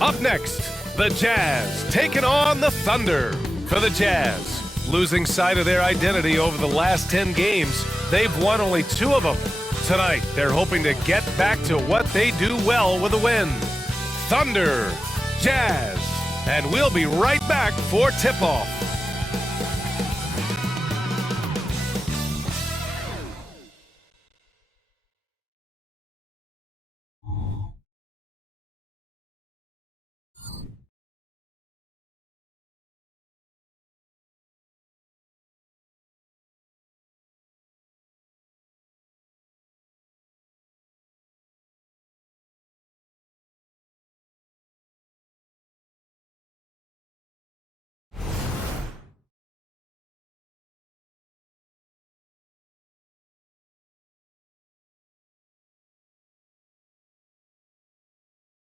Up next, the Jazz taking on the Thunder. For the Jazz, losing sight of their identity over the last 10 games, they've won only 2 of them. Tonight, they're hoping to get back to what they do well with a win. Thunder, Jazz, and we'll be right back for tip-off.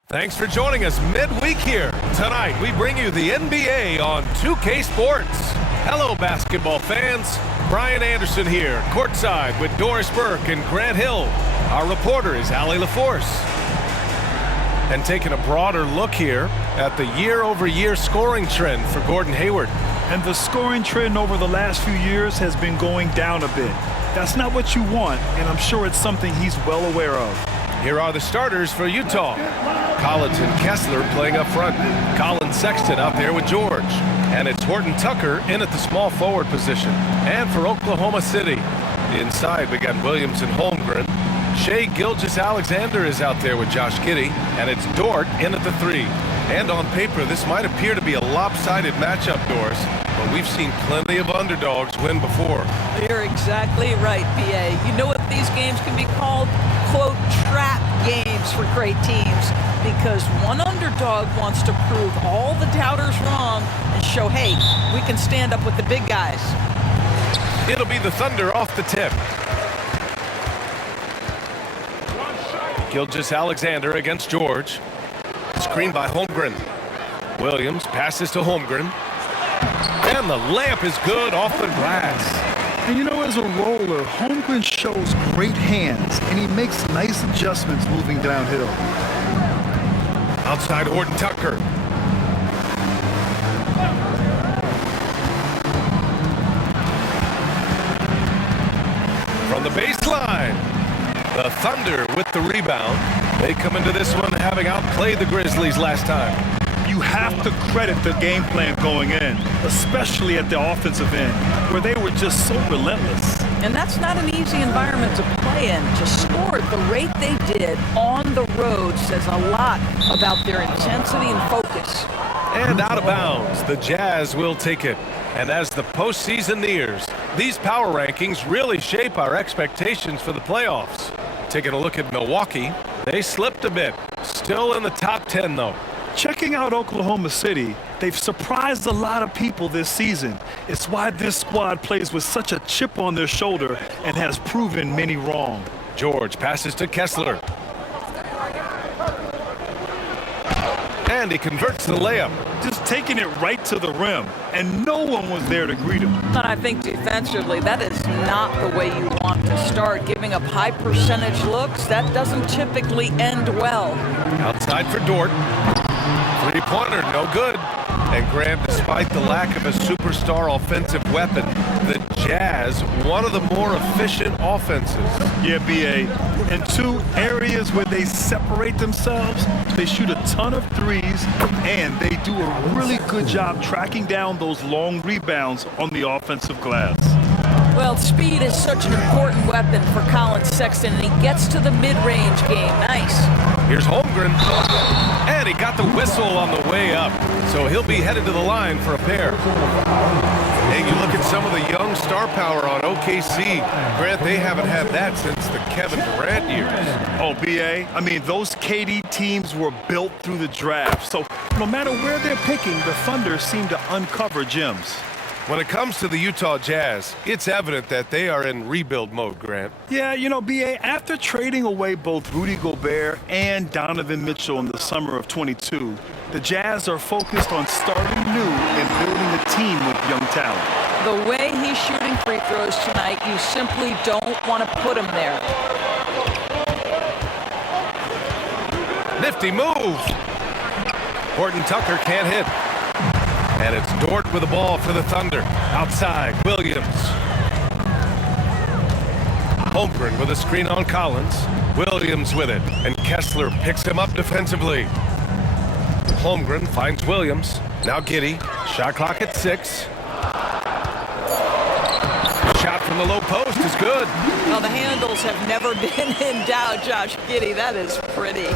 Thanks for joining us midweek here. Tonight, we bring you the NBA on 2K Sports. Hello, basketball fans. Brian Anderson here, courtside with Doris Burke and Grant Hill. Our reporter is Allie LaForce. And taking a broader look here at the year-over-year scoring trend for Gordon Hayward. And the scoring trend over the last few years has been going down a bit. That's not what you want, and I'm sure it's something he's well aware of. Here are the starters for Utah. Collins and Kessler playing up front. Colin Sexton out there with George. And it's Horton Tucker in at the small forward position. And for Oklahoma City, inside we got Williams and Holmgren. Shai Gilgeous-Alexander is out there with Josh Giddey. And it's Dort in at the 3. And on paper, this might appear to be a lopsided matchup, Doris. But we've seen plenty of underdogs win before. You're exactly right, BA. You know what these games can be called? Quote, trap games for great teams, because one underdog wants to prove all the doubters wrong and show, hey, we can stand up with the big guys. It'll be the Thunder off the tip. Gilgeous-Alexander against George. Screen by Holmgren. Williams passes to Holmgren. And the layup is good off the glass. And you know, as a roller, Holmgren shows great hands, and he makes nice adjustments moving downhill. Outside Horton Tucker. From the baseline, the Thunder with the rebound. They come into this one having outplayed the Grizzlies last time. You have to credit the game plan going in, especially at the offensive end, where they were just so relentless. And that's not an easy environment to play in. To score at the rate they did on the road says a lot about their intensity and focus. And out of bounds, the Jazz will take it. And as the postseason nears, these power rankings really shape our expectations for the playoffs. Taking a look at Milwaukee, they slipped a bit. Still in the top 10, though. Checking out Oklahoma City, they've surprised a lot of people this season. It's why this squad plays with such a chip on their shoulder and has proven many wrong. George passes to Kessler. And he converts the layup. Just taking it right to the rim, and no one was there to greet him. But I think defensively, that is not the way you want to start. Giving up high percentage looks, that doesn't typically end well. Outside for Dort. Three-pointer, no good. And Graham, despite the lack of a superstar offensive weapon, the Jazz, one of the more efficient offenses. Yeah, BA. In 2 areas where they separate themselves, they shoot a ton of threes, and they do a really good job tracking down those long rebounds on the offensive glass. Well, speed is such an important weapon for Colin Sexton, and he gets to the mid-range game. Nice. Here's Holmgren. And he got the whistle on the way up. So he'll be headed to the line for a pair. Hey, you look at some of the young star power on OKC. Grant, they haven't had that since the Kevin Durant years. Oh, BA, I mean, those KD teams were built through the draft. So no matter where they're picking, the Thunder seem to uncover gems. When it comes to the Utah Jazz, it's evident that they are in rebuild mode, Grant. Yeah, you know, BA, after trading away both Rudy Gobert and Donovan Mitchell in the summer of '22, the Jazz are focused on starting new and building a team with young talent. The way he's shooting free throws tonight, you simply don't want to put him there. Nifty move. Horton Tucker can't hit. And it's Dort with the ball for the Thunder. Outside, Williams. Holmgren with a screen on Collins. Williams with it, and Kessler picks him up defensively. Holmgren finds Williams. Now Giddey. Shot clock at 6. Shot from the low post is good. Well, the handles have never been in doubt, Josh Giddey. That is pretty.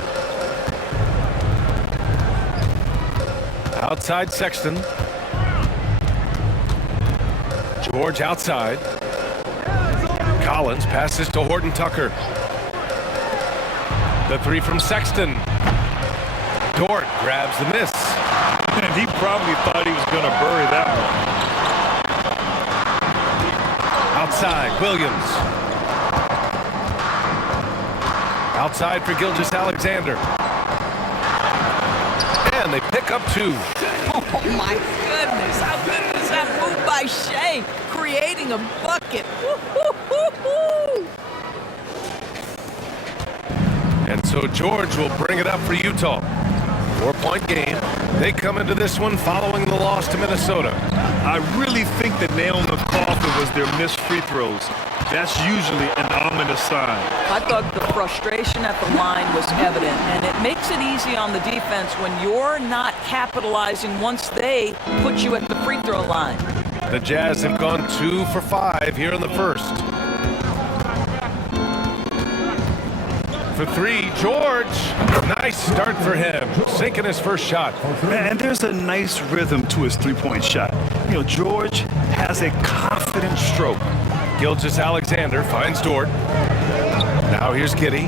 Outside Sexton. George outside. Collins passes to Horton Tucker. The 3 from Sexton. Dort grabs the miss. And he probably thought he was going to bury that one. Outside, Williams. Outside for Gilgeous-Alexander. And they pick up 2. Oh, my goodness. How good was that move by Shea? Creating a bucket. Woo-hoo-hoo-hoo. And so George will bring it up for Utah. 4-point game. They come into this one following the loss to Minnesota. I really think the nail in the coffin was their missed free throws. That's usually an ominous sign. I thought the frustration at the line was evident, and it makes it easy on the defense when you're not capitalizing once they put you at the free throw line. The Jazz have gone 2 for 5 here in the first. For 3, George. Nice start for him, sinking his first shot. And there's a nice rhythm to his three-point shot. You know, George has a confident stroke. Gilgeous-Alexander finds Dort. Now here's Giddey.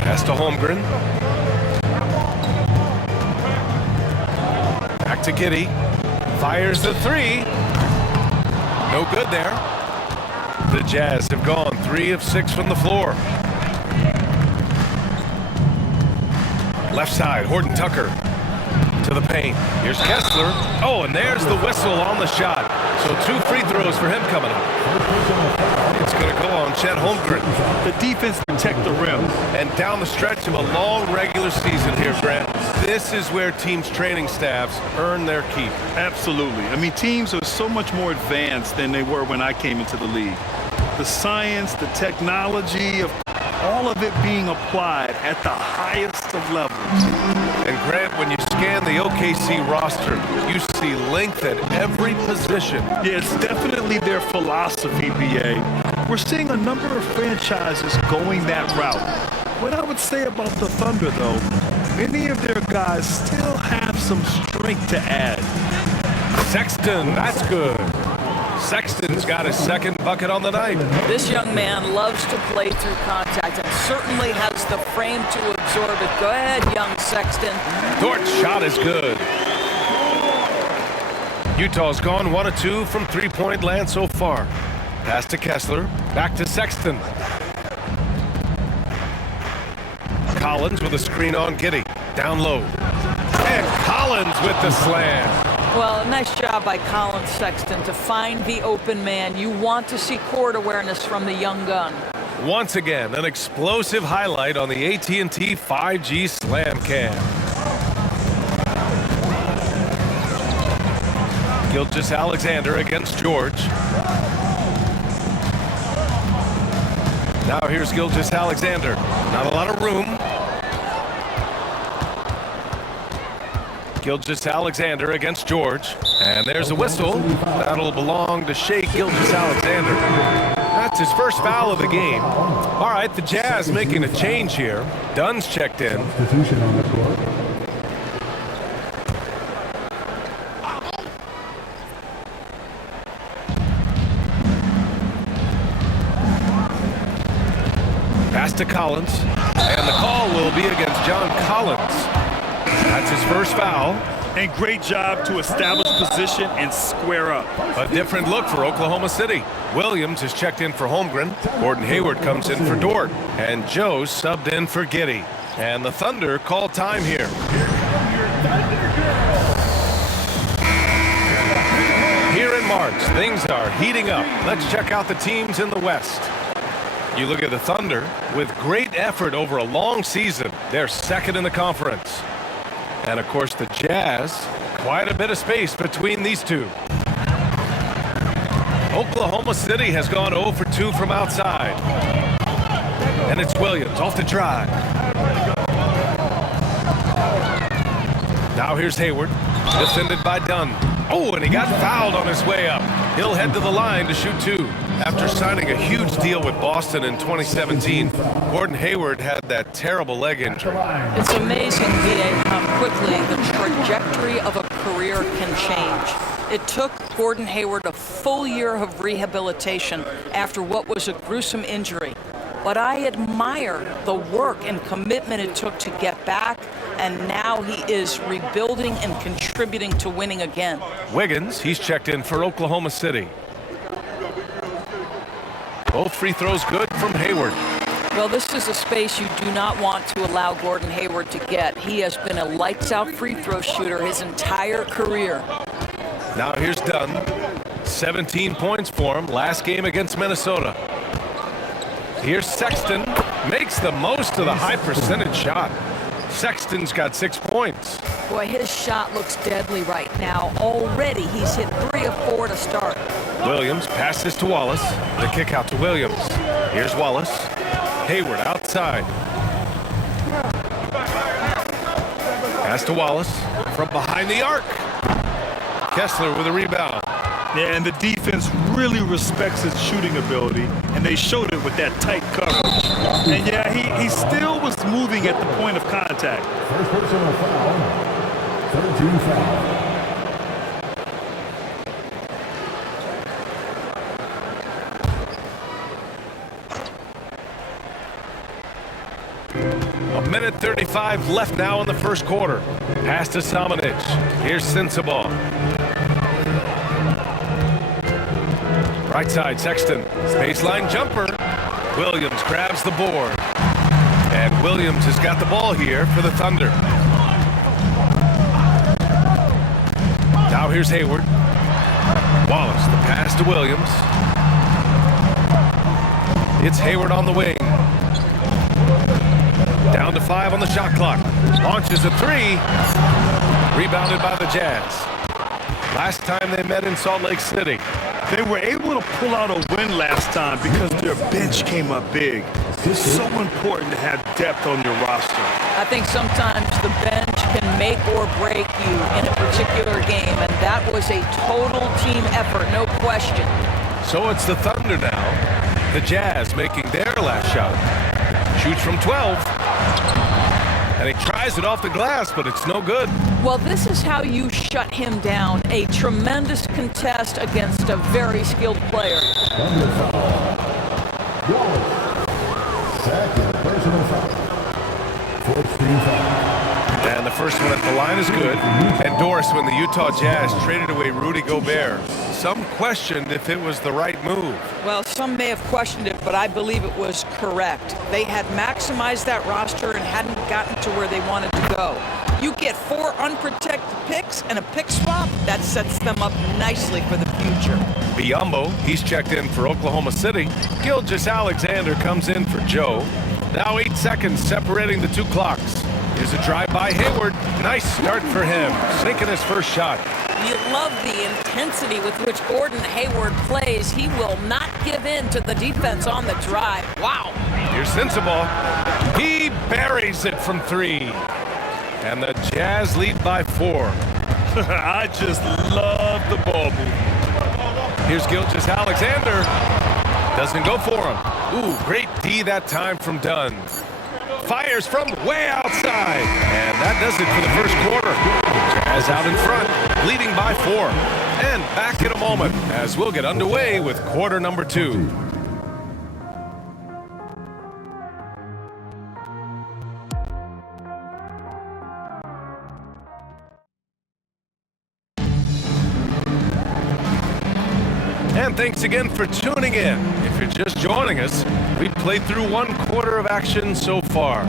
Pass to Holmgren. Back to Giddey. Fires the 3. No good there. The Jazz have gone 3 of 6 from the floor. Left side, Horton Tucker to the paint. Here's Kessler. Oh, and there's the whistle on the shot. So 2 free throws for him coming up. It's going to go on Chet Holmgren. The defense protect the rim. And down the stretch of a long regular season here, Grant, this is where teams' training staffs earn their keep. Absolutely. I mean, teams are so much more advanced than they were when I came into the league. The science, the technology of all of it being applied at the highest of levels. And Grant, when you scan the OKC roster, you see length at every position. Yeah, it's definitely their philosophy, BA. We're seeing a number of franchises going that route. What I would say about the Thunder, though, many of their guys still have some strength to add. Sexton, that's good. Sexton's got his second bucket on the night. This young man loves to play through contact and certainly has the frame to absorb it. Go ahead, young Sexton. Dort's shot is good. Utah's gone 1 of 2 from three-point land so far. Pass to Kessler. Back to Sexton. Collins with a screen on Giddey. Down low. And Collins with the slam. Well, nice job by Colin Sexton to find the open man. You want to see court awareness from the young gun. Once again, an explosive highlight on the AT&T 5G Slam Cam. Gilgeous-Alexander against George. Now here's Gilgeous-Alexander. Not a lot of room. Gilgeous-Alexander against George. And there's a whistle. That'll belong to Shea Gilgeous-Alexander. That's his first foul of the game. All right, the Jazz making a change here. Dunn's checked in. Pass to Collins. And the call will be against John Collins. That's his first foul. And great job to establish position and square up. A different look for Oklahoma City. Williams is checked in for Holmgren. Gordon Hayward comes in for Dort. And Joe subbed in for Giddey. And the Thunder call time here. Here in March, things are heating up. Let's check out the teams in the West. You look at the Thunder, with great effort over a long season, they're second in the conference. And, of course, the Jazz, quite a bit of space between these two. Oklahoma City has gone 0 for 2 from outside. And it's Williams off the drive. Now here's Hayward, defended by Dunn. Oh, and he got fouled on his way up. He'll head to the line to shoot 2. After signing a huge deal with Boston in 2017, Gordon Hayward had that terrible leg injury. It's amazing, VA, how quickly the trajectory of a career can change. It took Gordon Hayward a full year of rehabilitation after what was a gruesome injury. But I admire the work and commitment it took to get back, and now he is rebuilding and contributing to winning again. Wiggins, he's checked in for Oklahoma City. Both free throws good from Hayward. Well, this is a space you do not want to allow Gordon Hayward to get. He has been a lights-out free throw shooter his entire career. Now here's Dunn. 17 points for him last game against Minnesota. Here's Sexton. Makes the most of the high percentage shot. Sexton's got 6 points. Boy, his shot looks deadly right now. Already he's hit 3 of 4 to start. Williams passes to Wallace. The kick out to Williams. Here's Wallace. Hayward outside. Pass to Wallace from behind the arc. Kessler with a rebound. Yeah, and the defense really respects his shooting ability, and they showed it with that tight coverage. And yeah, he still was moving at the point of contact. First personal foul. 13 foul. A minute 35 left now in the first quarter. Pass to Samanic. Here's Sensabaugh. Right side, Sexton. Baseline jumper. Williams grabs the board. And Williams has got the ball here for the Thunder. Now here's Hayward. Wallace, the pass to Williams. It's Hayward on the wing. Down to 5 on the shot clock. Launches a 3. Rebounded by the Jazz. Last time they met in Salt Lake City. They were able to pull out a win last time because their bench came up big. It's so important to have depth on your roster. I think sometimes the bench can make or break you in a particular game, and that was a total team effort, no question. So it's the Thunder now. The Jazz making their last shot. Shoots from 12. And he tries it off the glass, but it's no good. Well, this is how you shut him down. A tremendous contest against a very skilled player. Thunder foul. Wallace. Second personal foul. 14 foul. And the first one at the line is good. Endorsed when the Utah Jazz traded away Rudy Gobert. Some questioned if it was the right move. Well, some may have questioned it, but I believe it was correct. They had maximized that roster and hadn't gotten to where they wanted to go. You get 4 unprotected picks and a pick swap, that sets them up nicely for the future. Biyombo, he's checked in for Oklahoma City. Gilgeous-Alexander comes in for Joe. Now 8 seconds separating the 2 clocks. Here's a drive by Hayward. Nice start for him, sinking his first shot. You love the intensity with which Gordon Hayward plays. He will not give in to the defense on the drive. Wow. Here's Sensabaugh. He buries it from 3. And the Jazz lead by 4. I just love the ball move. Here's Gilgeous-Alexander. Doesn't go for him. Ooh, great D that time from Dunn. Fires from way outside. And that does it for the first quarter. Jazz out in front, leading by 4. And back in a moment as we'll get underway with quarter number 2. And thanks again for tuning in. If you're just joining us, we've played through 1 quarter of action so far.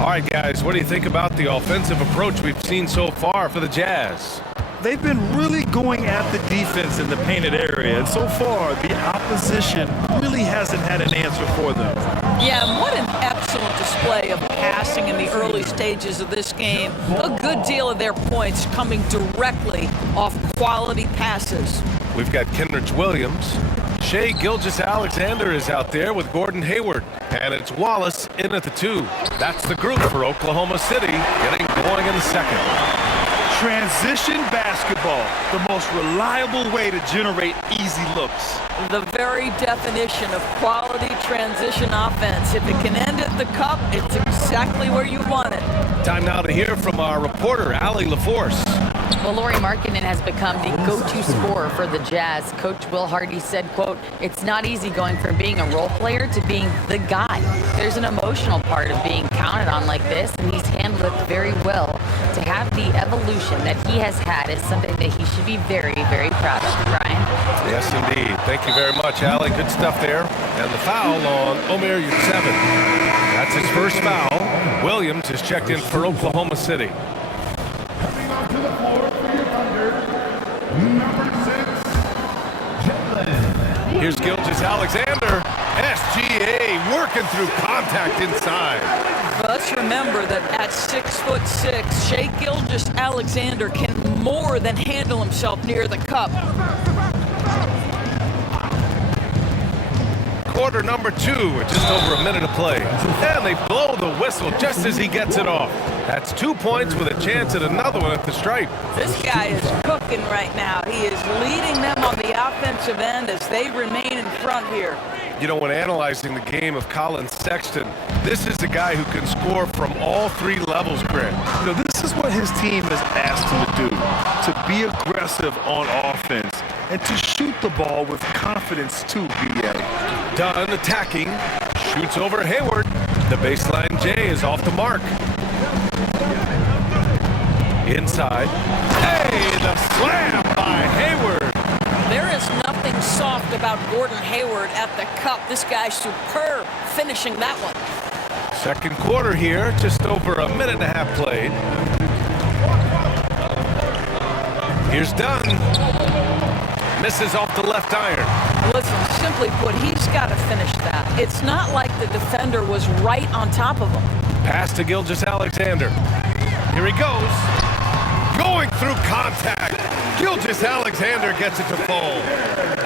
All right, guys, what do you think about the offensive approach we've seen so far for the Jazz? They've been really going at the defense in the painted area, and so far, the opposition really hasn't had an answer for them. Yeah, and what an excellent display display of passing in the early stages of this game. A good deal of their points coming directly off quality passes. We've got Kenrich Williams. Shea Gilgeous-Alexander is out there with Gordon Hayward. And it's Wallace in at the 2. That's the group for Oklahoma City getting going in the second. Transition basketball, the most reliable way to generate easy looks. The very definition of quality transition offense. If it can end at the cup, it's exactly where you want it. Time now to hear from our reporter, Allie LaForce. Well, Lauri Markkanen has become the go-to scorer for the Jazz. Coach Will Hardy said, quote, "It's not easy going from being a role player to being the guy. There's an emotional part of being counted on like this, and he's handled it very well. To have the evolution that he has had is something that he should be very, very proud of." Brian? Yes, indeed. Thank you very much, Allie. Good stuff there. And the foul on Omer Yurtseven. That's his first foul. Williams is checked in for Oklahoma City. Coming onto the floor for your Thunder, number 6, Jalen. Here's Gilgeous-Alexander. SGA working through contact inside. Let's remember that at 6'6", Shea Gilgeous-Alexander can more than handle himself near the cup. Quarter number 2 with just over a minute of play. And they blow the whistle just as he gets it off. That's 2 points with a chance at another one at the stripe. This guy is cooking right now. He is leading them on the offensive end as they remain in front here. You know, when analyzing the game of Colin Sexton, this is a guy who can score from all 3 levels, Grant. You know, this is what his team has asked him to do, to be aggressive on offense and to shoot the ball with confidence too, B.A. Dunn attacking, shoots over Hayward. The baseline J is off the mark. Inside. Hey, the slam by Hayward. There is nothing soft about Gordon Hayward at the cup. This guy's superb finishing that one. Second quarter here, just over a minute and a half played. Here's Dunn. Misses off the left iron. Listen, simply put, he's got to finish that. It's not like the defender was right on top of him. Pass to Gilgeous-Alexander. Here he goes. Going through contact. Gilgeous-Alexander gets it to fall.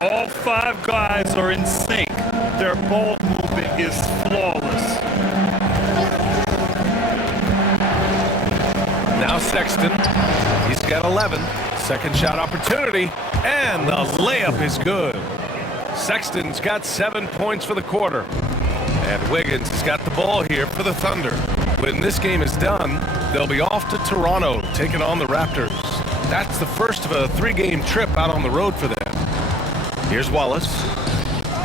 All 5 guys are in sync. Their ball movement is flawless. Now Sexton. He's got 11. Second shot opportunity. And the layup is good. Sexton's got 7 points for the quarter. And Wiggins has got the ball here for the Thunder. When this game is done, they'll be off to Toronto, taking on the Raptors. That's the first of a 3-game trip out on the road for them. Here's Wallace.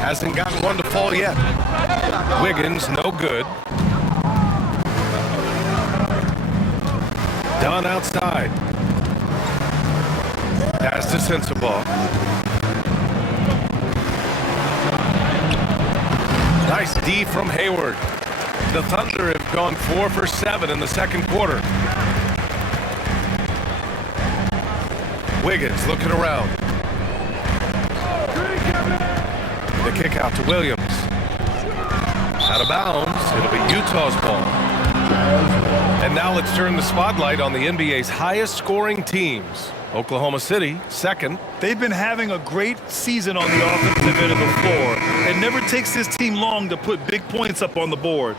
Hasn't gotten one to fall yet. Wiggins, no good. Dunn outside. Pass to Sensabaugh. Nice D from Hayward. The Thunder have gone 4 for 7 in the second quarter. Wiggins looking around. The kick out to Williams. Out of bounds. It'll be Utah's ball. And now let's turn the spotlight on the NBA's highest scoring teams. Oklahoma City, second. They've been having a great season on the offensive end of the floor. It never takes this team long to put big points up on the board.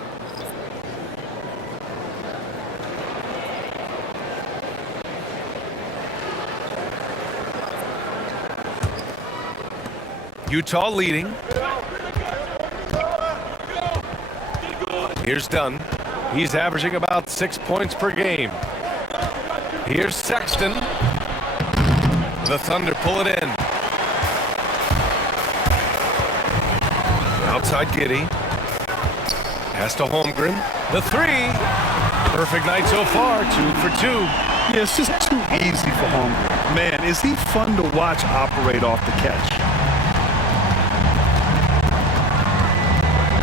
Utah leading. Here's Dunn. He's averaging about 6 points per game. Here's Sexton. The Thunder pull it in. Outside Giddey. Pass to Holmgren. The 3. Perfect night so far. 2 for 2. Yeah, it's just too easy for Holmgren. Man, is he fun to watch operate off the catch.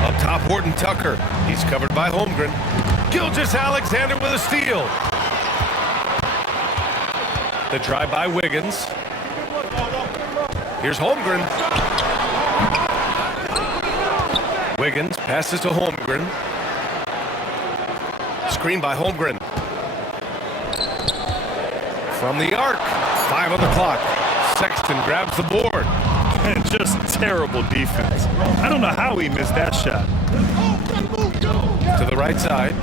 Up top, Horton Tucker. He's covered by Holmgren. Gilgeous-Alexander with a steal. The drive by Wiggins. Here's Holmgren. Wiggins passes to Holmgren. Screen by Holmgren. From the arc. 5 on the clock. Sexton grabs the board. And just terrible defense. I don't know how he missed that shot. To the right side.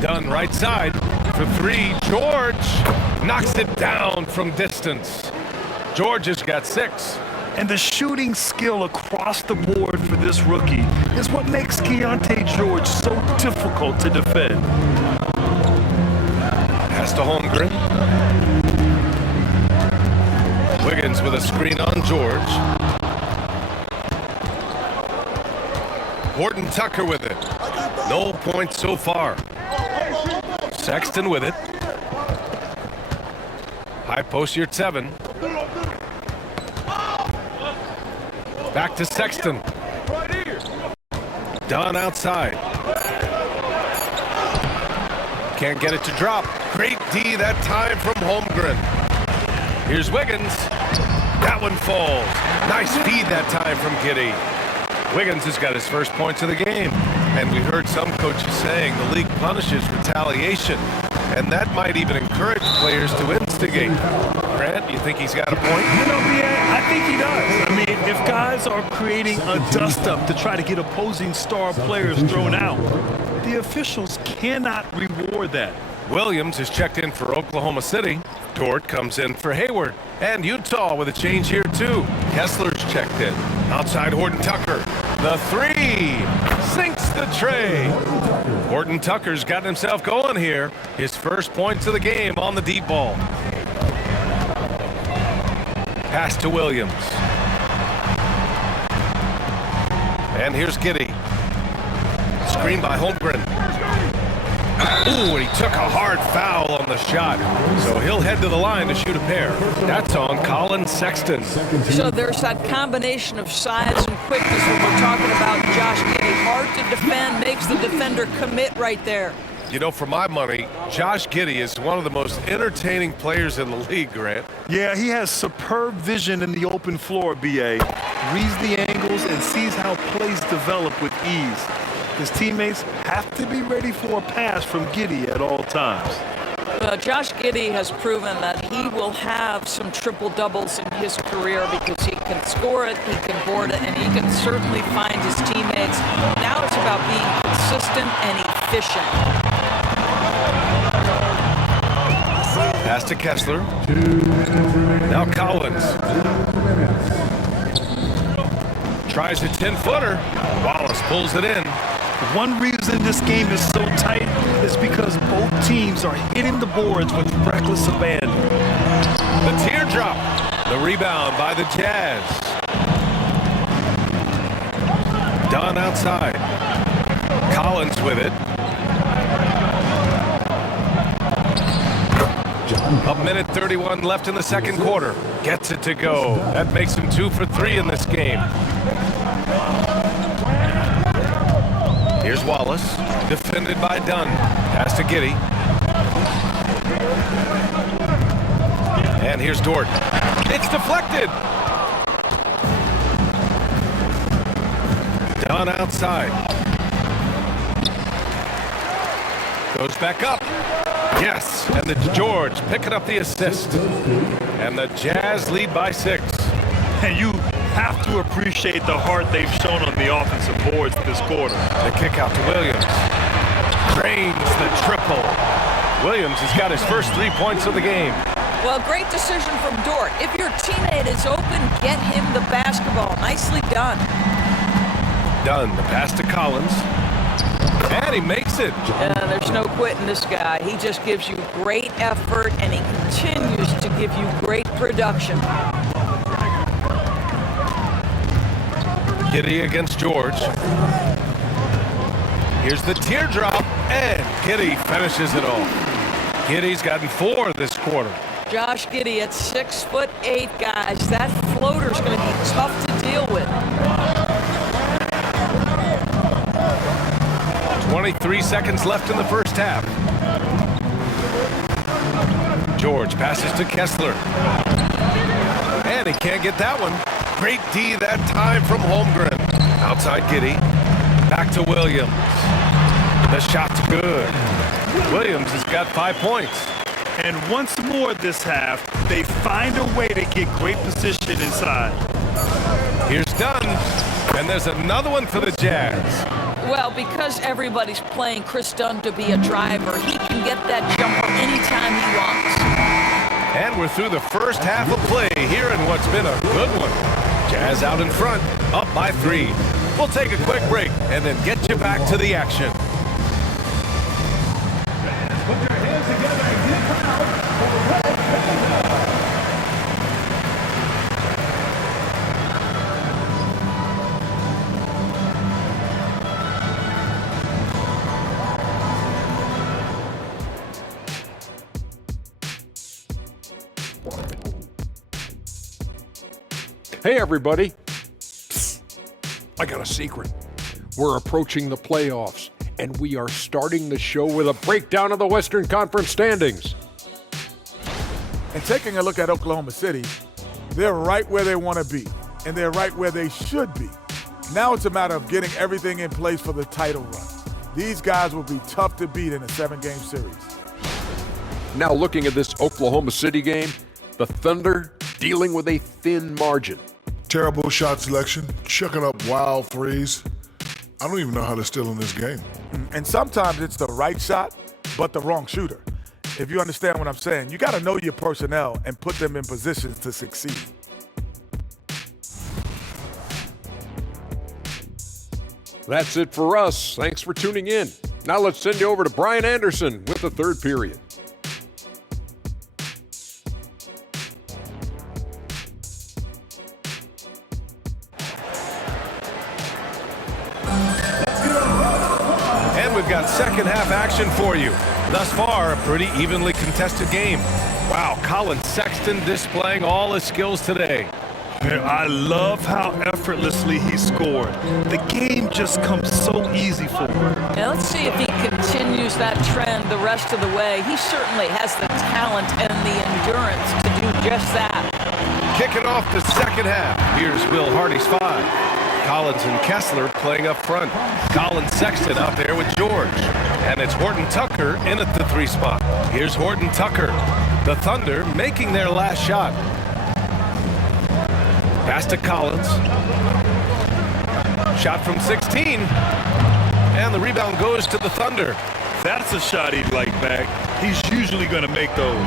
Dunn right side for 3. George knocks it down from distance. George has got 6. And the shooting skill across the board for this rookie is what makes Keontae George so difficult to defend. Pass to Holmgren. Wiggins with a screen on George. Horton Tucker with it. No points so far. Sexton with it. High post here at 7. Back to Sexton. Dunn outside. Can't get it to drop. Great D that time from Holmgren. Here's Wiggins. That one falls. Nice feed that time from Giddey. Wiggins has got his first points of the game. And we heard some coaches saying the league punishes retaliation. And that might even encourage players to instigate. Grant, you think he's got a point? You know, I think he does. I mean, if guys are creating a dust-up to try to get opposing star players thrown out, the officials cannot reward that. Williams is checked in for Oklahoma City. Dort comes in for Hayward. And Utah with a change here, too. Kessler's checked in. Outside Horton Tucker. The 3 sinks the tray. Horton Tucker's gotten himself going here. His first points of the game on the deep ball. Pass to Williams. And here's Giddey. Screen by Holmgren. Ooh, and he took a hard foul on the shot. So he'll head to the line to shoot a pair. That's on Colin Sexton. So there's that combination of size and quickness when we're talking about Josh Giddey. Hard to defend, makes the defender commit right there. You know, for my money, Josh Giddey is one of the most entertaining players in the league, Grant. Yeah, he has superb vision in the open floor, B.A. Reads the angles and sees how plays develop with ease. His teammates have to be ready for a pass from Giddey at all times. Josh Giddey has proven that he will have some triple-doubles in his career because he can score it, he can board it, and he can certainly find his teammates. Now it's about being consistent and efficient. Pass to Kessler. Now Collins. Tries a 10-footer. Wallace pulls it in. One reason this game is so tight is because both teams are hitting the boards with reckless abandon. The teardrop. The rebound by the Jazz. Dunn outside. Collins with it. A minute 31 left in the second quarter. Gets it to go. That makes him 2 for 3 in this game. Here's Wallace, defended by Dunn. Pass to Giddey. And here's Dort. It's deflected. Dunn outside. Goes back up. Yes, and the George picking up the assist. And the Jazz lead by 6. And you have to appreciate the heart they've shown on the offensive boards this quarter. The kick out to Williams. Drains the triple. Williams has got his first 3 points of the game. Well, great decision from Dort. If your teammate is open, get him the basketball. Nicely done. Dunn, the pass to Collins. And he makes it. There's no quitting this guy. He just gives you great effort, and he continues to give you great production. Giddey against George. Here's the teardrop, and Giddey finishes it off. Giddey's gotten 4 this quarter. Josh Giddey at 6'8", guys. That floater's going to be tough to deal with. 23 seconds left in the first half. George passes to Kessler. And he can't get that one. Great D that time from Holmgren. Outside Giddey. Back to Williams. The shot's good. Williams has got 5 points. And once more this half, they find a way to get great position inside. Here's Dunn. And there's another one for the Jazz. Well, because everybody's playing Chris Dunn to be a driver, he can get that jumper anytime he wants. And we're through the first half of play here in what's been a good one. Jazz out in front, up by 3. We'll take a quick break and then get you back to the action. Put your hands together and get proud for Red Panda. Hey, everybody. I got a secret. We're approaching the playoffs, and we are starting the show with a breakdown of the Western Conference standings. And taking a look at Oklahoma City, they're right where they want to be, and they're right where they should be. Now it's a matter of getting everything in place for the title run. These guys will be tough to beat in a 7-game series. Now looking at this Oklahoma City game, the Thunder dealing with a thin margin. Terrible shot selection, chucking up wild threes. I don't even know how they're still in this game. And sometimes it's the right shot, but the wrong shooter. If you understand what I'm saying, you got to know your personnel and put them in positions to succeed. That's it for us. Thanks for tuning in. Now let's send you over to Brian Anderson with the third period. And we've got second half action for you. Thus far, a pretty evenly contested game. Wow, Colin Sexton displaying all his skills today. I love how effortlessly he scored. The game just comes so easy for him. Now let's see if he continues that trend the rest of the way. He certainly has the talent and the endurance to do just that. Kicking off the second half, here's Will Hardy's 5. Collins and Kessler playing up front. Colin Sexton out there with George. And it's Horton Tucker in at the 3 spot. Here's Horton Tucker. The Thunder making their last shot. Pass to Collins. Shot from 16. And the rebound goes to the Thunder. That's a shot he'd like back. He's usually going to make those.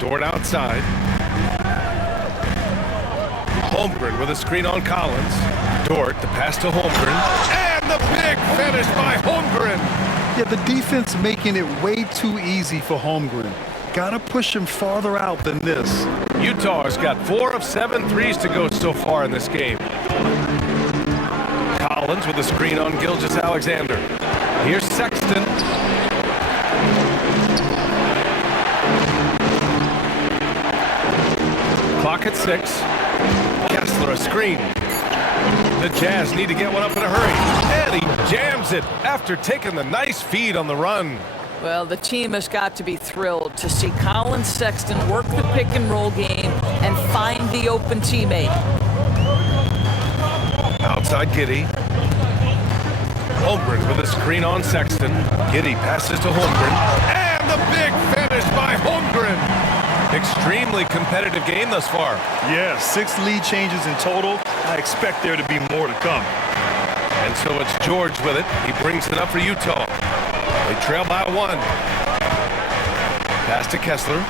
Dort outside. Holmgren with a screen on Collins. Dort, the pass to Holmgren. And the big finish by Holmgren. Yeah, the defense making it way too easy for Holmgren. Gotta push him farther out than this. Utah has got 4 of 7 threes to go so far in this game. Collins with a screen on Gilgeous-Alexander. Here's Sexton. Clock at 6. Kessler a screen. The Jazz need to get one up in a hurry. And he jams it after taking the nice feed on the run. Well, the team has got to be thrilled to see Colin Sexton work the pick and roll game and find the open teammate. Outside Giddey. Holmgren with a screen on Sexton. Giddey passes to Holmgren. And the big finish by Holmgren. Extremely competitive game thus far. Yeah, 6 lead changes in total. I expect there to be more to come. And so it's George with it. He brings it up for Utah. They trail by 1. Pass to Kessler.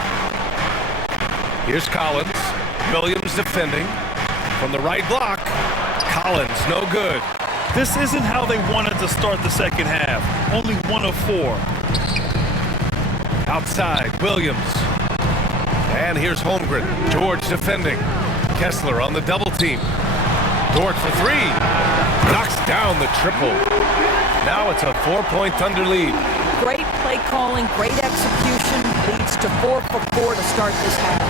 Here's Collins. Williams defending. From the right block. Collins, no good. This isn't how they wanted to start the second half. Only 1 of 4. Outside, Williams. And here's Holmgren. George defending. Kessler on the double team. Dort for 3. Knocks down the triple. Now it's a 4-point Thunder lead. Great play calling, great execution, leads to 4 for 4 to start this half.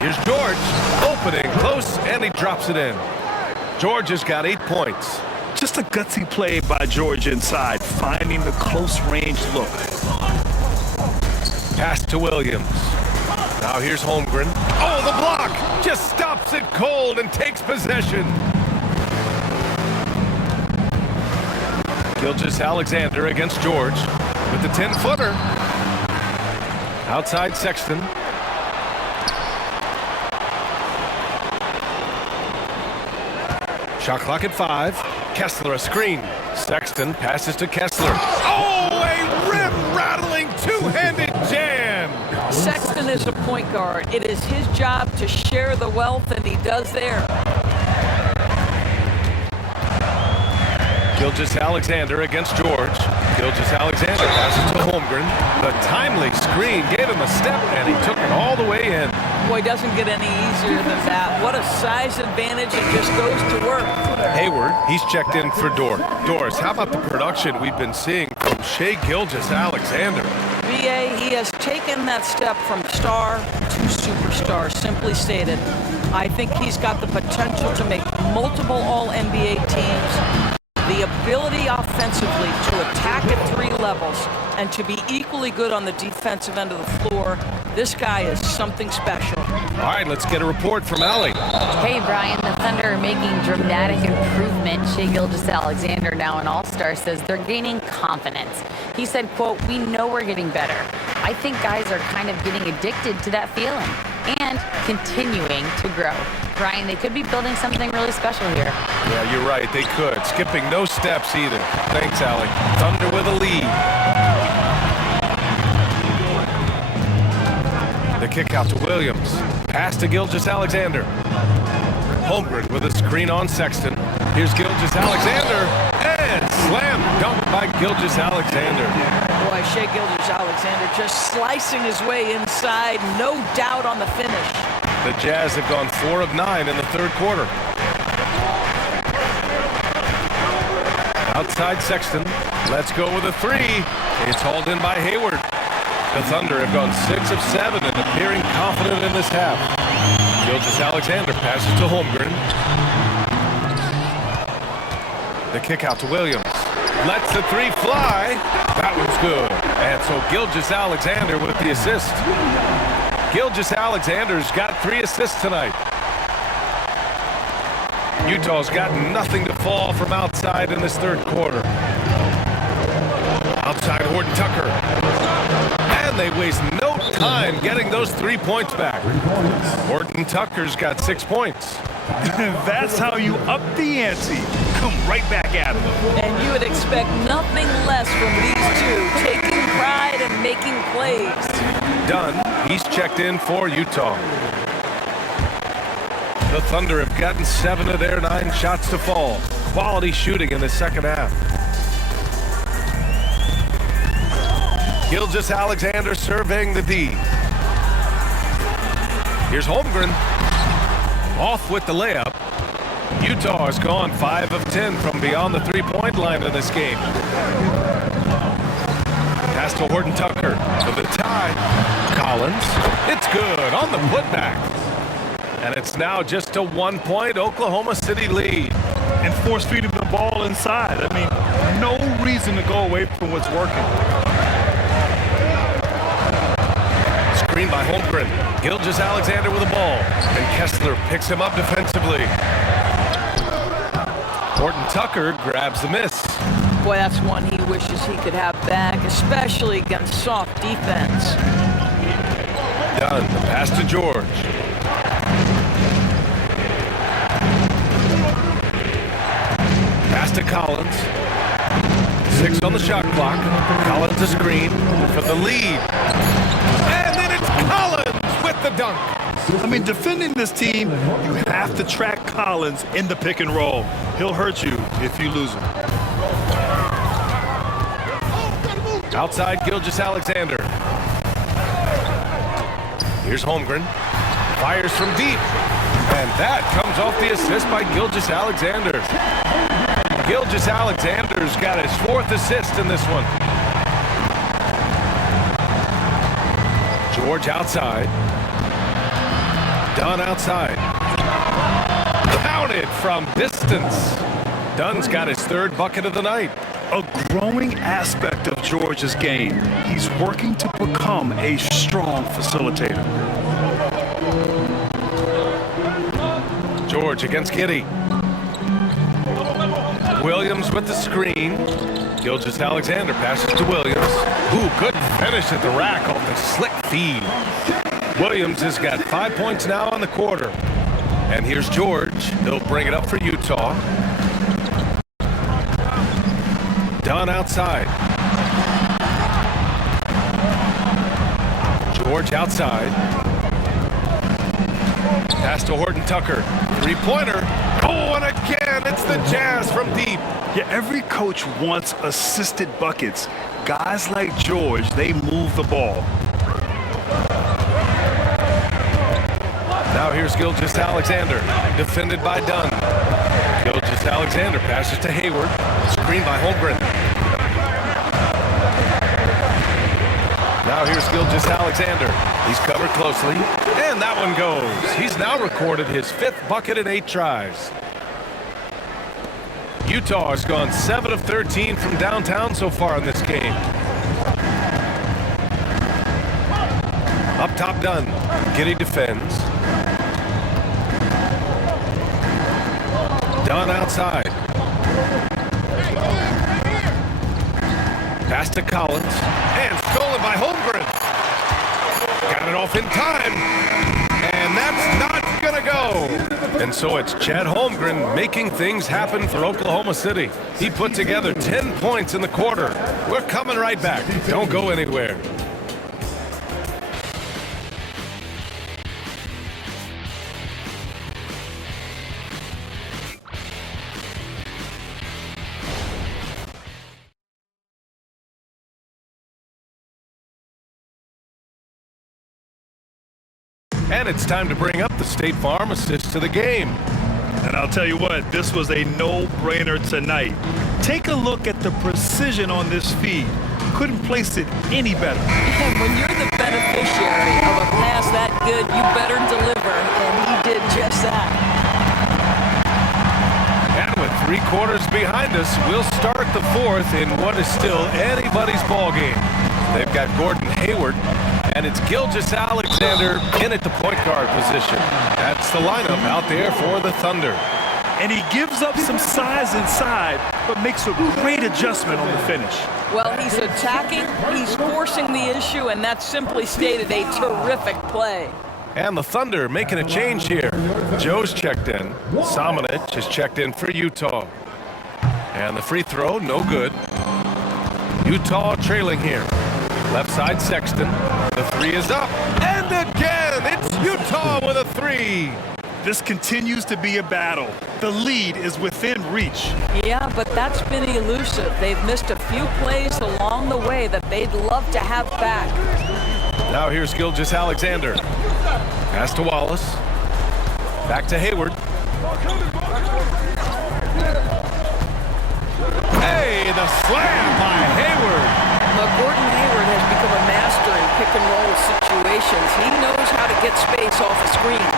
Here's George, opening close, and he drops it in. George has got 8 points. Just a gutsy play by George inside, finding the close range look. Pass to Williams. Now here's Holmgren. Oh, the block! Just stop stops it cold and takes possession. Gilgeous-Alexander against George with the 10-footer. Outside Sexton. Shot clock at 5. Kessler a screen. Sexton passes to Kessler. Oh, a rim-rattling two-handed jam. Sexton is a point guard. It is his job to share the wealth, and he does there. Gilgeous-Alexander against George. Gilgeous-Alexander passes to Holmgren. The timely screen gave him a step, and he took it all the way in. Boy, doesn't get any easier than that. What a size advantage. It just goes to work. Hayward, he's checked in for Dort. Doris, how about the production we've been seeing from Shai Gilgeous-Alexander? BA, he has taken that step from star to superstar, simply stated. I think he's got the potential to make multiple All-NBA teams. The ability offensively to attack at 3 levels and to be equally good on the defensive end of the floor. This guy is something special. All right, let's get a report from Allie. Hey, Brian, the Thunder are making dramatic improvement. Shai Gilgeous-Alexander, now an All-Star, says they're gaining confidence. He said, quote, "We know we're getting better. I think guys are kind of getting addicted to that feeling and continuing to grow." Brian, they could be building something really special here. Yeah, you're right. They could. Skipping no steps either. Thanks, Allie. Thunder with a lead. The kick out to Williams. Pass to Gilgeous-Alexander. Holmgren with a screen on Sexton. Here's Gilgeous-Alexander. And slam dunk by Gilgeous-Alexander. Boy, Shai Gilgeous-Alexander just slicing his way inside. No doubt on the finish. The Jazz have gone 4 of 9 in the third quarter. Outside Sexton. Let's go with a 3. It's hauled in by Hayward. The Thunder have gone 6 of 7 and appearing confident in this half. Gilgeous-Alexander passes to Holmgren. The kick out to Williams. Lets the 3 fly. That was good. And so Gilgeous-Alexander with the assist. Gilgeous-Alexander's got 3 assists tonight. Utah's got nothing to fall from outside in this third quarter. Outside Horton Tucker. And they waste no time getting those 3 points back. Horton Tucker's got 6 points. That's how you up the ante. Come right back at him. And you would expect nothing less from these two, taking pride and making plays. Dunn, he's checked in for Utah. The Thunder have gotten 7 of their 9 shots to fall. Quality shooting in the second half. Gilgeous-Alexander surveying the D. Here's Holmgren. Off with the layup. Utah has gone 5 of 10 from beyond the 3-point line in this game. Pass to Horton Tucker for the tie. Collins. It's good on the putback. And it's now just a 1-point Oklahoma City lead. And force feeding the ball inside. I mean, no reason to go away from what's working. Screen by Holmgren. Gilgeous-Alexander with the ball. And Kessler picks him up defensively. Horton Tucker grabs the miss. Boy, that's one he wishes he could have back, especially against soft defense. Dunn, the pass to George. Pass to Collins. 6 on the shot clock. Collins to screen for the lead. And then it's Collins with the dunk. I mean, defending this team, you have to track Collins in the pick and roll. He'll hurt you if you lose him. Outside Gilgeous-Alexander. Here's Holmgren. Fires from deep. And that comes off the assist by Gilgeous-Alexander. Gilgeous-Alexander's got his 4th assist in this one. George outside. Dunn outside. Counted from distance. Dunn's got his 3rd bucket of the night. A growing aspect of George's game. He's working to become a strong facilitator. George against Giddy. Williams with the screen. Gilgeous-Alexander passes to Williams. Ooh, good finish at the rack off the slick feed. Williams has got 5 points now on the quarter. And here's George. He'll bring it up for Utah. Dunn outside. George outside. Pass to Horton Tucker. Three-pointer. Oh, and again, it's the Jazz from deep. Yeah, every coach wants assisted buckets. Guys like George, they move the ball. Now here's Gilgeous-Alexander, defended by Dunn. Gilgeous-Alexander passes to Hayward, screened by Holmgren. Now here's Gilgeous-Alexander. He's covered closely, and that one goes. He's now recorded his 5th bucket in 8 tries. Utah has gone 7 of 13 from downtown so far in this game. Up top, Dunn. Giddy defends. Dunn outside. Pass to Collins. And stolen by Holmgren. Got it off in time. And that's not going to go. And so it's Chad Holmgren making things happen for Oklahoma City. He put together 10 points in the quarter. We're coming right back. Don't go anywhere. And it's time to bring up the State Farm assist to the game. And I'll tell you what, this was a no-brainer tonight. Take a look at the precision on this feed. Couldn't place it any better. And when you're the beneficiary of a pass that good, you better deliver, and he did just that. And with 3 quarters behind us, we'll start the 4th in what is still anybody's ball game. They've got Gordon Hayward, and it's Gilgeous-Alexander in at the point guard position. That's the lineup out there for the Thunder. And he gives up some size inside, but makes a great adjustment on the finish. Well, he's attacking, he's forcing the issue, and that's simply stated a terrific play. And the Thunder making a change here. Joe's checked in. Samanic has checked in for Utah. And the free throw, no good. Utah trailing here. Left side, Sexton. The 3 is up. And again, it's Utah with a 3. This continues to be a battle. The lead is within reach. Yeah, but that's been elusive. They've missed a few plays along the way that they'd love to have back. Now here's Gilgeous-Alexander. Pass to Wallace. Back to Hayward. Hey, the slam by Hayward. But Gordon Hayward has become a master in pick-and-roll situations. He knows how to get space off a screen.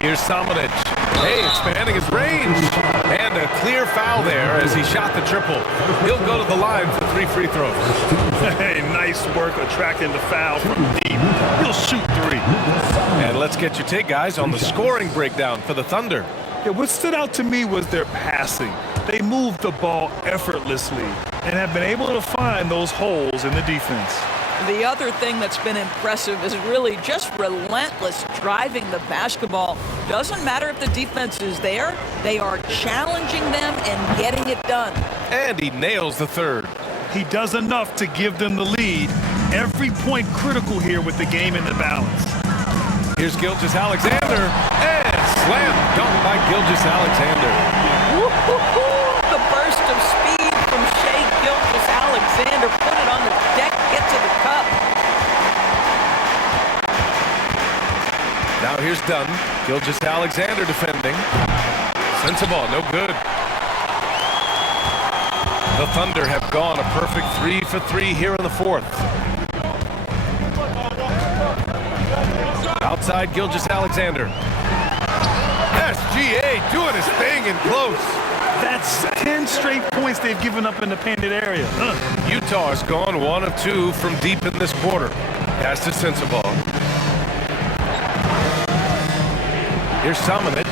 Here's Samanic. Hey, expanding his range. And a clear foul there as he shot the triple. He'll go to the line for 3 free throws. Hey, nice work attracting the foul from deep. He'll shoot 3. And let's get your take, guys, on the scoring breakdown for the Thunder. Yeah, what stood out to me was their passing. They moved the ball effortlessly and have been able to find those holes in the defense. The other thing that's been impressive is really just relentless driving the basketball. Doesn't matter if the defense is there, they are challenging them and getting it done. And he nails the 3rd. He does enough to give them the lead. Every point critical here with the game in the balance. Here's Gilgeous-Alexander, and slam dunk by Gilgeous-Alexander. The burst of speed from Shai Gilgeous-Alexander. Put it on the deck, get to the cup. Now here's Dunn. Gilgeous-Alexander defending. Sensabaugh, no good. The Thunder have gone a perfect 3 for 3 here in the 4th. Outside Gilgeous-Alexander. SGA doing his thing in close. That's 10 straight points they've given up in the painted area. Utah has gone 1 of 2 from deep in this quarter. Pass to Sensabaugh. Here's Samanich.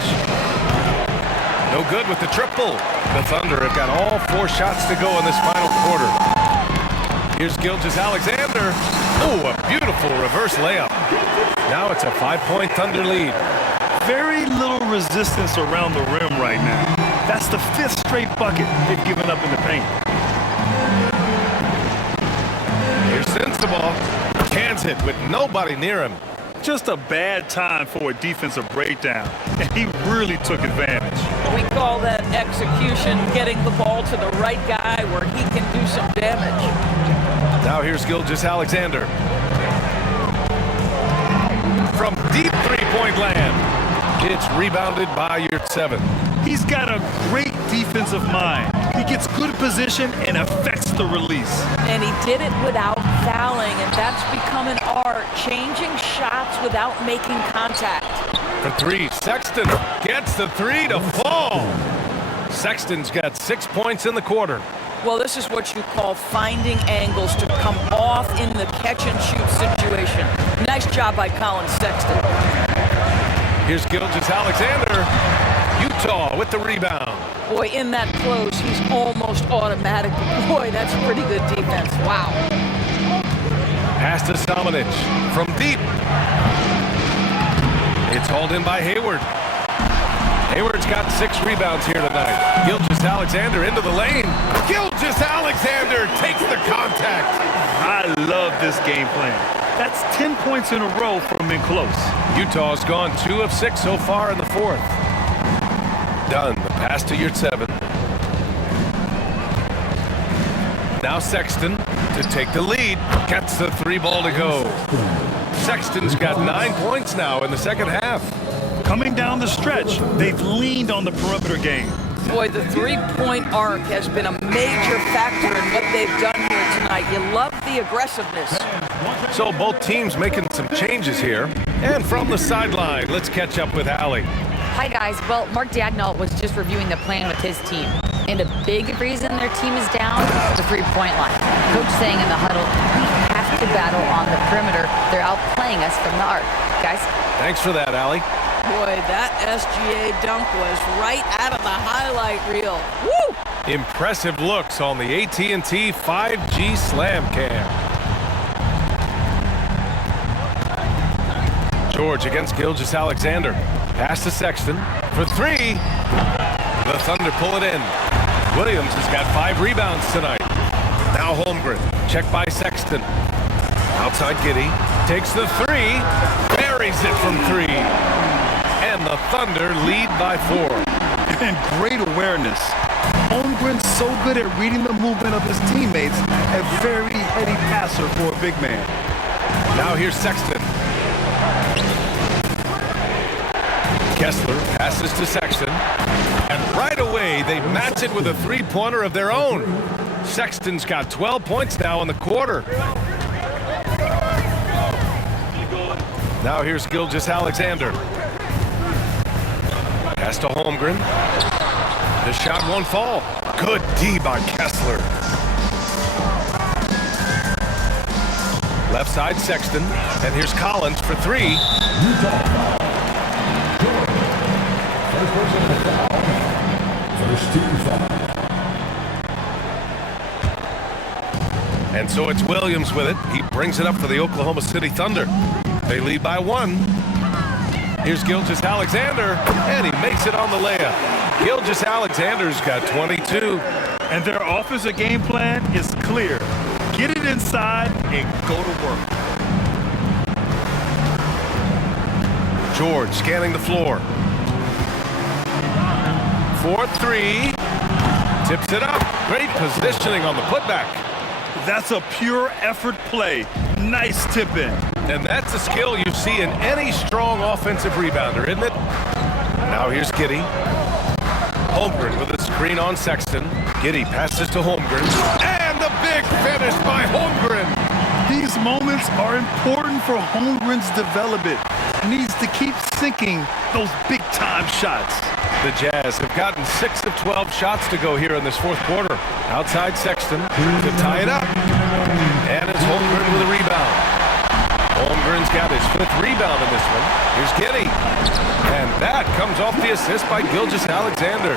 No good with the triple. The Thunder have got all 4 shots to go in this final quarter. Here's Gilgeous-Alexander. Oh, a beautiful reverse layup. Now it's a 5-point Thunder lead. Very little resistance around the rim right now. That's the 5th straight bucket they've given up in the paint. Here's Sensabaugh. Cans it with nobody near him. Just a bad time for a defensive breakdown, and he really took advantage. We call that execution, getting the ball to the right guy where he can do some damage. Now here's Gilgeous-Alexander. From deep three-point land. It's rebounded by Yurtseven. He's got a great defensive mind. He gets good position and affects the release. And he did it without fouling, and that's become an art, changing shots without making contact. For 3, Sexton gets the 3 to fall. Sexton's got 6 points in the quarter. Well, this is what you call finding angles to come off in the catch-and-shoot situation. Nice job by Colin Sexton. Here's Gilgeous-Alexander. Utah with the rebound. Boy, in that close, he's almost automatic. Boy, that's pretty good defense. Wow. Pass to Samanich from deep. It's hauled in by Hayward. Hayward's got 6 rebounds here tonight. Gilgeous-Alexander into the lane. Gilgeous-Alexander takes the contact. I love this game plan. That's 10 points in a row from in close. Utah's gone 2 of 6 so far in the 4th. Dunn, the pass to Yurtseven. Now Sexton to take the lead. Gets the 3 ball to go. Sexton's got 9 points now in the second half. Coming down the stretch, they've leaned on the perimeter game. Boy, the 3-point arc has been a major factor in what they've done here tonight. You love the aggressiveness. So both teams making some changes here. And from the sideline, let's catch up with Allie. Hi, guys. Well, Mark Dagnall was just reviewing the plan with his team. And a big reason their team is down, the 3-point line. Coach saying in the huddle, we have to battle on the perimeter. They're outplaying us from the arc. Guys? Thanks for that, Allie. Boy, that SGA dunk was right out of the highlight reel. Woo! Impressive looks on the AT&T 5G Slam Cam. George against Gilgeous-Alexander. Pass to Sexton for 3. The Thunder pull it in. Williams has got 5 rebounds tonight. Now Holmgren. Checked by Sexton. Outside Giddey. Takes the 3. Buries it from 3. And the Thunder lead by 4. And great awareness. Holmgren's so good at reading the movement of his teammates. A very heady passer for a big man. Now here's Sexton. Kessler passes to Sexton. And right away, they match it with a 3-pointer of their own. Sexton's got 12 points now in the quarter. Now here's Gilgeous-Alexander. Pass to Holmgren. The shot won't fall. Good D by Kessler. Left side Sexton. And here's Collins for 3. First team foul. And so it's Williams with it. He brings it up for the Oklahoma City Thunder. They lead by 1. Here's Gilgeous-Alexander, and he makes it on the layup. Gilgeous-Alexander's got 22. And their offensive game plan is clear. Get it inside and go to work. George scanning the floor. 4-3. Tips it up. Great positioning on the putback. That's a pure effort play. Nice tip in. And that's a skill you see in any strong offensive rebounder, isn't it? Now here's Giddey. Holmgren with a screen on Sexton. Giddey passes to Holmgren. And the big finish by Holmgren. These moments are important for Holmgren's development. Needs to keep sinking those big-time shots. The Jazz have gotten 6 of 12 shots to go here in this 4th quarter. Outside Sexton to tie it up. And it's Holmgren with a rebound. Holmgren's got his 5th rebound in this one. Here's Giddy. And that comes off the assist by Gilgeous-Alexander.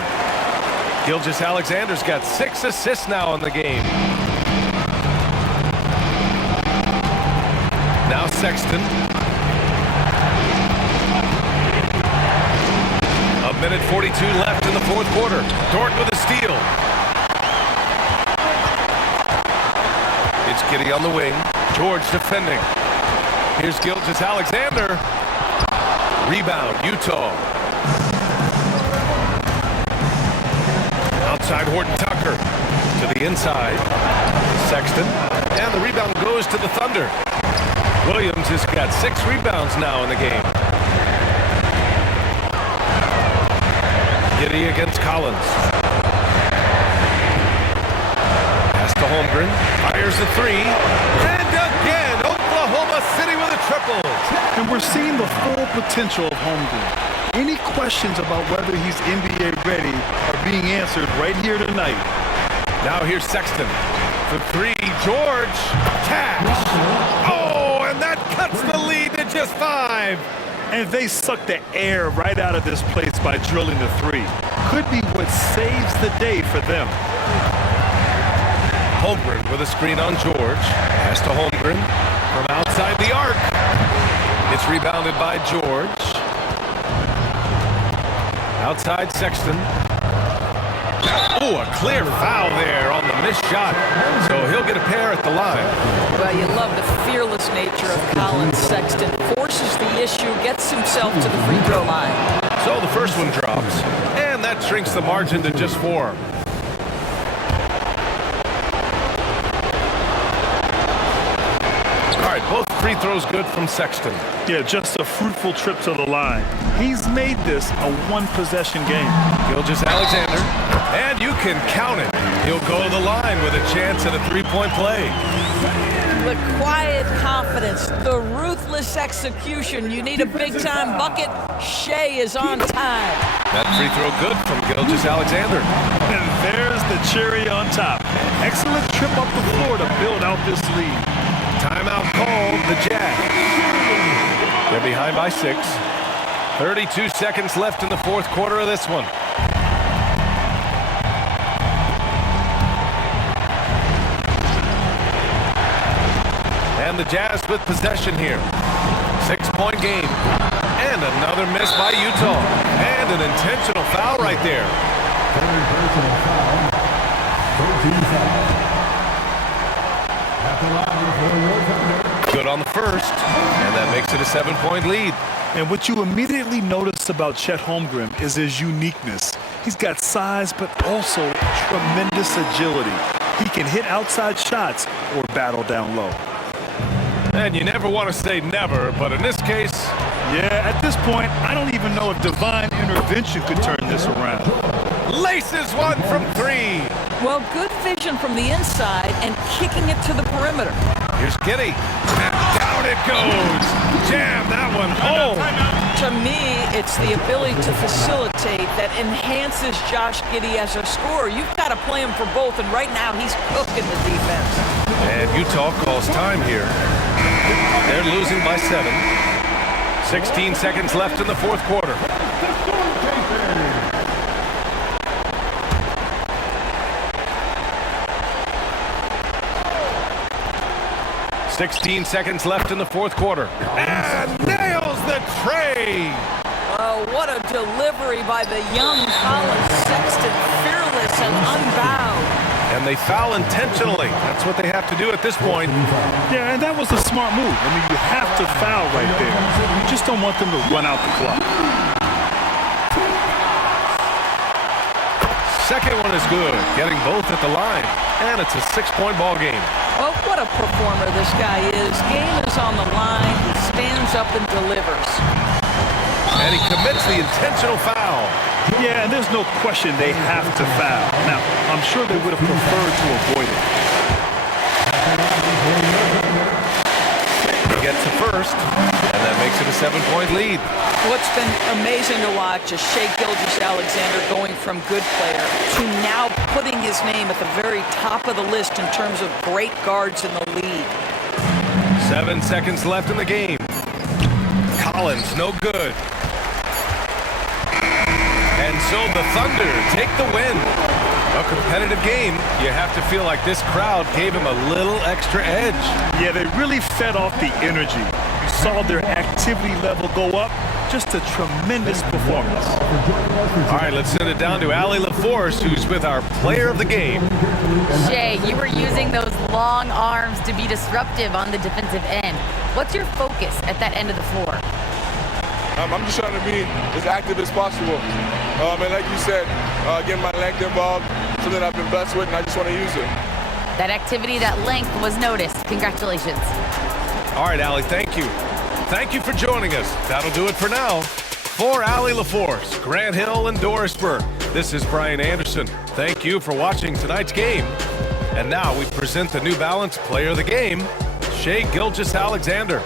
Gilgeous-Alexander's got 6 assists now in the game. Now Sexton. 1:42 left in the 4th quarter. Dort with a steal. It's Giddy on the wing. George defending. Here's Gilgeous-Alexander. Rebound, Utah. Outside Horton Tucker. To the inside. Sexton. And the rebound goes to the Thunder. Williams has got 6 rebounds now in the game. Giddy against Collins. Pass to Holmgren. Fires a 3. And again, Oklahoma City with a triple. And we're seeing the full potential of Holmgren. Any questions about whether he's NBA ready are being answered right here tonight. Now here's Sexton. The 3. George. Cash. Oh, and that cuts the lead to just 5. And they suck the air right out of this place by drilling the 3. Could be what saves the day for them. Holmgren with a screen on George. Pass to Holmgren from outside the arc. It's rebounded by George. Outside Sexton. Oh, a clear foul there on the missed shot. So he'll get a pair at the line. Well, you love the fearless nature of Colin Sexton. Forces the issue, gets himself to the free throw line. So the first one drops. And that shrinks the margin to just 4. All right, both free throws good from Sexton. Yeah, just a fruitful trip to the line. He's made this a 1-possession game. Gilgeous-Alexander, and you can count it. He'll go to the line with a chance at a 3-point play. The quiet confidence, the ruthless execution. You need a big-time bucket. Shea is on time. That free throw good from Gilgeous-Alexander. And there's the cherry on top. Excellent trip up the floor to build out this lead. Timeout called, the Jazz. They're behind by 6. 32 seconds left in the 4th quarter of this one. And the Jazz with possession here. 6-point game. And another miss by Utah. And an intentional foul right there. Third personal foul. 13 fouls. At the line for your Thunder. Good on the first. And that makes it a 7-point lead. And what you immediately notice about Chet Holmgren is his uniqueness. He's got size, but also tremendous agility. He can hit outside shots or battle down low. And you never want to say never, but in this case... Yeah, at this point, I don't even know if divine intervention could turn this around. Laces one from 3. Well, good vision from the inside and kicking it to the perimeter. Here's Giddy. And down it goes. Jam that one home. To me, it's the ability to facilitate that enhances Josh Giddey as a scorer. You've got to play him for both, and right now he's cooking the defense. And Utah calls time here. They're losing by 7. 16 seconds left in the 4th quarter. $16 seconds left in the 4th quarter. And nails the tray. Oh, what a delivery by the young Colin Sexton, fearless and unbowed. And they foul intentionally. That's what they have to do at this point. Yeah, and that was a smart move. I mean, you have to foul right there. You just don't want them to run out the clock. Second one is good, getting both at the line. And it's a 6-point ball game. Well, what a performer this guy is. Game is on the line. He stands up and delivers. And he commits the intentional foul. Yeah, and there's no question they have to foul. Now, I'm sure they would have preferred to avoid it. He gets the first, and that makes it a 7-point lead. What's been amazing to watch is Shea Gilgeous-Alexander going from good player to now putting his name at the very top of the list in terms of great guards in the league. 7 seconds left in the game. Collins, no good. And so the Thunder take the win. A competitive game. You have to feel like this crowd gave him a little extra edge. Yeah, they really fed off the energy. You saw their activity level go up. Just a tremendous performance. All right, let's send it down to Allie LaForce, who's with our player of the game. Shay, you were using those long arms to be disruptive on the defensive end. What's your focus at that end of the floor? I'm just trying to be as active as possible. And like you said, getting my length involved, something I've been blessed with, and I just want to use it. That activity, that length was noticed. Congratulations. All right, Allie, thank you. Thank you for joining us. That'll do it for now. For Allie LaForce, Grant Hill, and Doris Burke, this is Brian Anderson. Thank you for watching tonight's game. And now we present the New Balance Player of the Game, Shai Gilgeous-Alexander.